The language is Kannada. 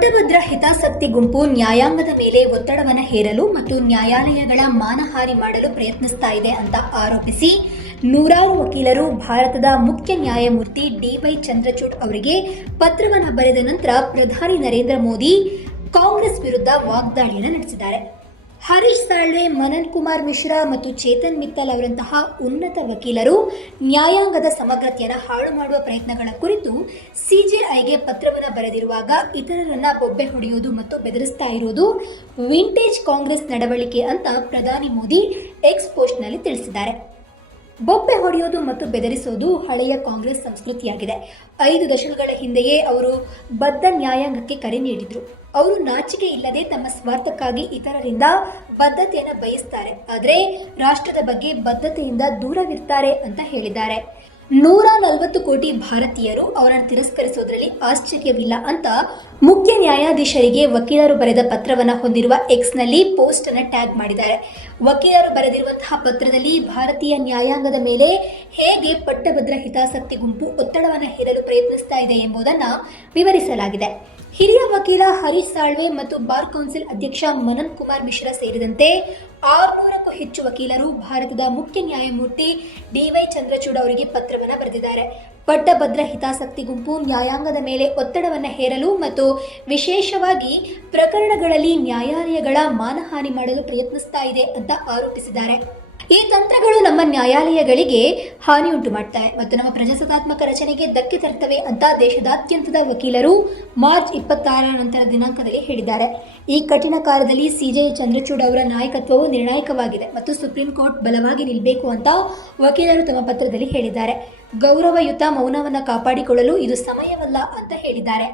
ಪಟ್ಟಭದ್ರ ಹಿತಾಸಕ್ತಿ ಗುಂಪು ನ್ಯಾಯಾಂಗದ ಮೇಲೆ ಒತ್ತಡವನ್ನು ಹೇರಲು ಮತ್ತು ನ್ಯಾಯಾಲಯಗಳ ಮಾನಹಾನಿ ಮಾಡಲು ಪ್ರಯತ್ನಿಸ್ತಾ ಇದೆ ಅಂತ ಆರೋಪಿಸಿ ನೂರಾರು ವಕೀಲರು ಭಾರತದ ಮುಖ್ಯ ನ್ಯಾಯಮೂರ್ತಿ ಡಿ.ವೈ. ಚಂದ್ರಚೂಡ್ ಅವರಿಗೆ ಪತ್ರವನ್ನು ಬರೆದ ನಂತರ ಪ್ರಧಾನಿ ನರೇಂದ್ರ ಮೋದಿ ಕಾಂಗ್ರೆಸ್ ವಿರುದ್ಧ ವಾಗ್ದಾಳಿಯನ್ನು ನಡೆಸಿದ್ದಾರೆ. ಹರೀಶ್ ಸಾಳ್ವೆ, ಮನನ್ ಕುಮಾರ್ ಮಿಶ್ರಾ ಮತ್ತು ಚೇತನ್ ಮಿತ್ತಲ್ ಅವರಂತಹ ಉನ್ನತ ವಕೀಲರು ನ್ಯಾಯಾಂಗದ ಸಮಗ್ರತೆಯನ್ನು ಹಾಳು ಮಾಡುವ ಪ್ರಯತ್ನಗಳ ಕುರಿತು ಸಿಜೆಐಗೆ ಪತ್ರವನ್ನು ಬರೆದಿರುವಾಗ ಇತರರನ್ನ ಬೊಬ್ಬೆ ಹೊಡೆಯುವುದು ಮತ್ತು ಬೆದರಿಸ್ತಾ ಇರುವುದು ವಿಂಟೇಜ್ ಕಾಂಗ್ರೆಸ್ ನಡವಳಿಕೆ ಅಂತ ಪ್ರಧಾನಿ ಮೋದಿ ಎಕ್ಸ್ ಪೋಸ್ಟ್ನಲ್ಲಿ ತಿಳಿಸಿದ್ದಾರೆ. ಬೊಬ್ಬೆ ಹೊಡೆಯೋದು ಮತ್ತು ಬೆದರಿಸೋದು ಹಳೆಯ ಕಾಂಗ್ರೆಸ್ ಸಂಸ್ಕೃತಿಯಾಗಿದೆ. 5 ದಶಕಗಳ ಹಿಂದೆಯೇ ಅವರು ಬದ್ಧ ನ್ಯಾಯಾಂಗಕ್ಕೆ ಕರೆ ನೀಡಿದ್ರು. ಅವರು ನಾಚಿಕೆ ಇಲ್ಲದೆ ತಮ್ಮ ಸ್ವಾರ್ಥಕ್ಕಾಗಿ ಇತರರಿಂದ ಬದ್ಧತೆಯನ್ನು ಬಯಸ್ತಾರೆ, ಆದರೆ ರಾಷ್ಟ್ರದ ಬಗ್ಗೆ ಬದ್ಧತೆಯಿಂದ ದೂರವಿರ್ತಾರೆ ಅಂತ ಹೇಳಿದ್ದಾರೆ. 140 ಕೋಟಿ ಭಾರತೀಯರು ಅವರನ್ನು ತಿರಸ್ಕರಿಸೋದ್ರಲ್ಲಿ ಆಶ್ಚರ್ಯವಿಲ್ಲ ಅಂತ ಮುಖ್ಯ ನ್ಯಾಯಾಧೀಶರಿಗೆ ವಕೀಲರು ಬರೆದ ಪತ್ರವನ್ನು ಹೊಂದಿರುವ ಎಕ್ಸ್ನಲ್ಲಿ ಪೋಸ್ಟ್ ಅನ್ನು ಟ್ಯಾಗ್ ಮಾಡಿದ್ದಾರೆ. ವಕೀಲರು ಬರೆದಿರುವಂತಹ ಪತ್ರದಲ್ಲಿ ಭಾರತೀಯ ನ್ಯಾಯಾಂಗದ ಮೇಲೆ ಹೇಗೆ ಪಟ್ಟಭದ್ರ ಹಿತಾಸಕ್ತಿ ಗುಂಪು ಒತ್ತಡವನ್ನು ಹೇರಲು ಪ್ರಯತ್ನಿಸ್ತಾ ಇದೆ ಎಂಬುದನ್ನು ವಿವರಿಸಲಾಗಿದೆ. ಹಿರಿಯ ವಕೀಲ ಹರೀಶ್ ಸಾಳ್ವೆ ಮತ್ತು ಬಾರ್ ಕೌನ್ಸಿಲ್ ಅಧ್ಯಕ್ಷ ಮನನ್ ಕುಮಾರ್ ಮಿಶ್ರಾ ಸೇರಿದಂತೆ 600ಕ್ಕೂ ಹೆಚ್ಚು ವಕೀಲರು ಭಾರತದ ಮುಖ್ಯ ನ್ಯಾಯಮೂರ್ತಿ ಡಿ.ವೈ. ಚಂದ್ರಚೂಡ್ ಅವರಿಗೆ ಪತ್ರವನ್ನು ಬರೆದಿದ್ದಾರೆ. ಪಟ್ಟಭದ್ರ ಹಿತಾಸಕ್ತಿ ಗುಂಪು ನ್ಯಾಯಾಂಗದ ಮೇಲೆ ಒತ್ತಡವನ್ನು ಹೇರಲು ಮತ್ತು ವಿಶೇಷವಾಗಿ ಪ್ರಕರಣಗಳಲ್ಲಿ ನ್ಯಾಯಾಲಯಗಳ ಮಾನಹಾನಿ ಮಾಡಲು ಪ್ರಯತ್ನಿಸ್ತಾ ಇದೆ ಅಂತ ಆರೋಪಿಸಿದ್ದಾರೆ. ಈ ತಂತ್ರಗಳು ನಮ್ಮ ನ್ಯಾಯಾಲಯಗಳಿಗೆ ಹಾನಿಯುಂಟು ಮಾಡ್ತವೆ ಮತ್ತು ನಮ್ಮ ಪ್ರಜಾಸತ್ತಾತ್ಮಕ ರಚನೆಗೆ ಧಕ್ಕೆ ತರ್ತವೆ ಅಂತ ದೇಶದಾದ್ಯಂತದ ವಕೀಲರು ಮಾರ್ಚ್ 26 ನಂತರ ದಿನಾಂಕದಲ್ಲಿ ಹೇಳಿದ್ದಾರೆ. ಈ ಕಠಿಣ ಕಾಲದಲ್ಲಿ ಸಿಜೆ ಚಂದ್ರಚೂಡ್ ಅವರ ನಾಯಕತ್ವವು ನಿರ್ಣಾಯಕವಾಗಿದೆ ಮತ್ತು ಸುಪ್ರೀಂ ಕೋರ್ಟ್ ಬಲವಾಗಿ ನಿಲ್ಲಬೇಕು ಅಂತ ವಕೀಲರು ತಮ್ಮ ಪತ್ರದಲ್ಲಿ ಹೇಳಿದ್ದಾರೆ. ಗೌರವಯುತ ಮೌನವನ್ನು ಕಾಪಾಡಿಕೊಳ್ಳಲು ಇದು ಸಮಯವಲ್ಲ ಅಂತ ಹೇಳಿದ್ದಾರೆ.